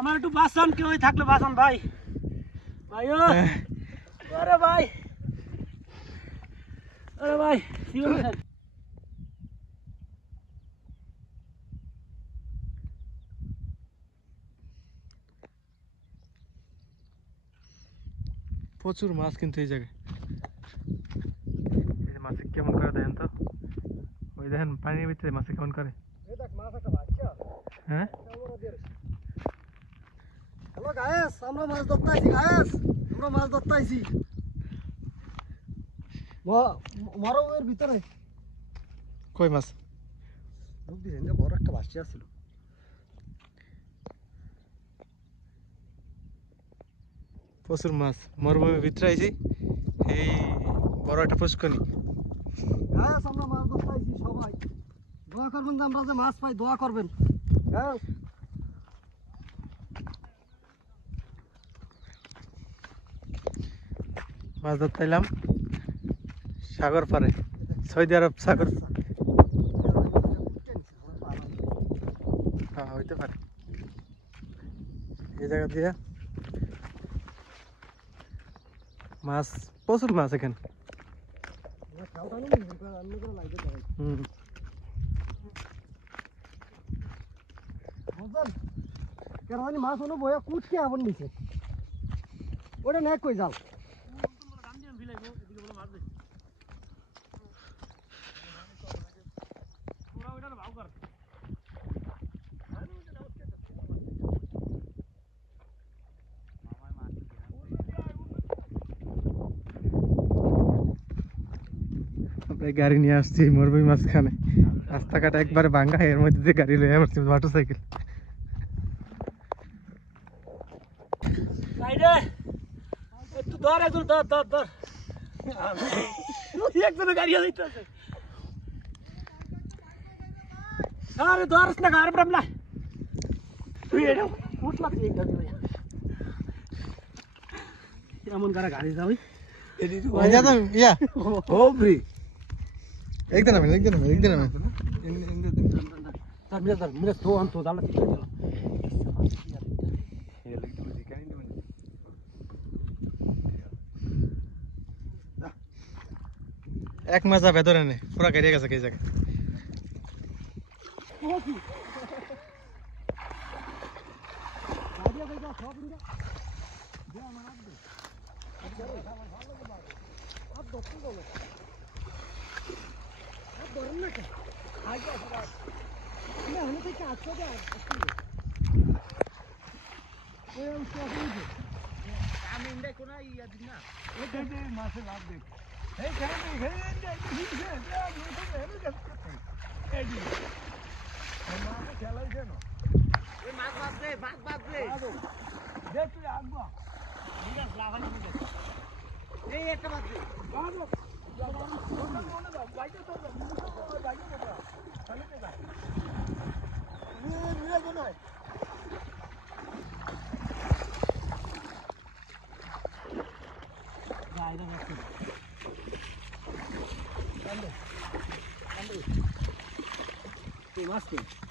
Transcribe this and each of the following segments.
আমার একটু বাঁচান, কেউ থাকলে বাঁচান ভাই। ভাই ও আরে ভাই, আরে ভাই জীবন প্রচুর মাছ কিন্তু এই জায়গায়। এই যে মাছে কেমন করে দেখেন তো, ওই দেখেন পানির ভিতরে মাছে কেমন করে। হ্যাঁ হ্যালো গায়েস, আমরা মাছ ধরতে আইছি গায়েস, আমরা মাছ ধরতে আইছি মরমের ভিতরে। কই মাছ? বড় একটা ভাসি আছিল। প্রচুর মাছ মরুভূমির ভিতরে আইছি, এই বড় একটা পুষ্কনি। গায়েস আমরা মাছ ধরতে আইছি, সবাই দোয়া করবেন যে আমরা যে মাছ পাই, দোয়া করবেন গায়েস। মাছ ধরতে এলাম সাগর পারে, সৌদি আরব সাগর। হ্যাঁ হইতে পারে, এই জায়গা দিয়ে মাছ, প্রচুর মাছ এখানে। মাছ হলো বয়া কুচকে আবার নিচে, ওটা নেক কই যাও। গাড়ি নিয়ে আসছি মরুভূমি মাঝখানে, রাস্তাঘাট একবারে ভাঙ্গা, এর মধ্যে দিয়ে গাড়ি লয়ে আসছি মোটরসাইকেল। একটু ধর, একটু ধর ধর ধর, একজনে গাড়ি যাইতেছে। আরে ধরস না গাড়ি প্রবলেম, তুই এটা উঠলা এই গাড়ি ভাই, এমন করে গাড়ি যাবি ইয়া ও ভাই একদিন আমি তার মিলে তো আন তো দাঁড়া ঠিক আছে। এক মাজা ভেতরে নে, পুরা গাড়ি গেছে এই জায়গায়।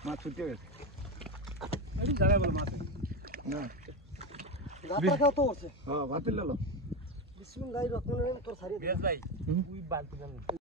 মাছ ছুটে গেছে, জায়গায় বলো মাছ না তো হচ্ছে। হ্যাঁ ভাতের লালো বিস্কুট গাই রকম তোর সারি ভাই, তুই বালতি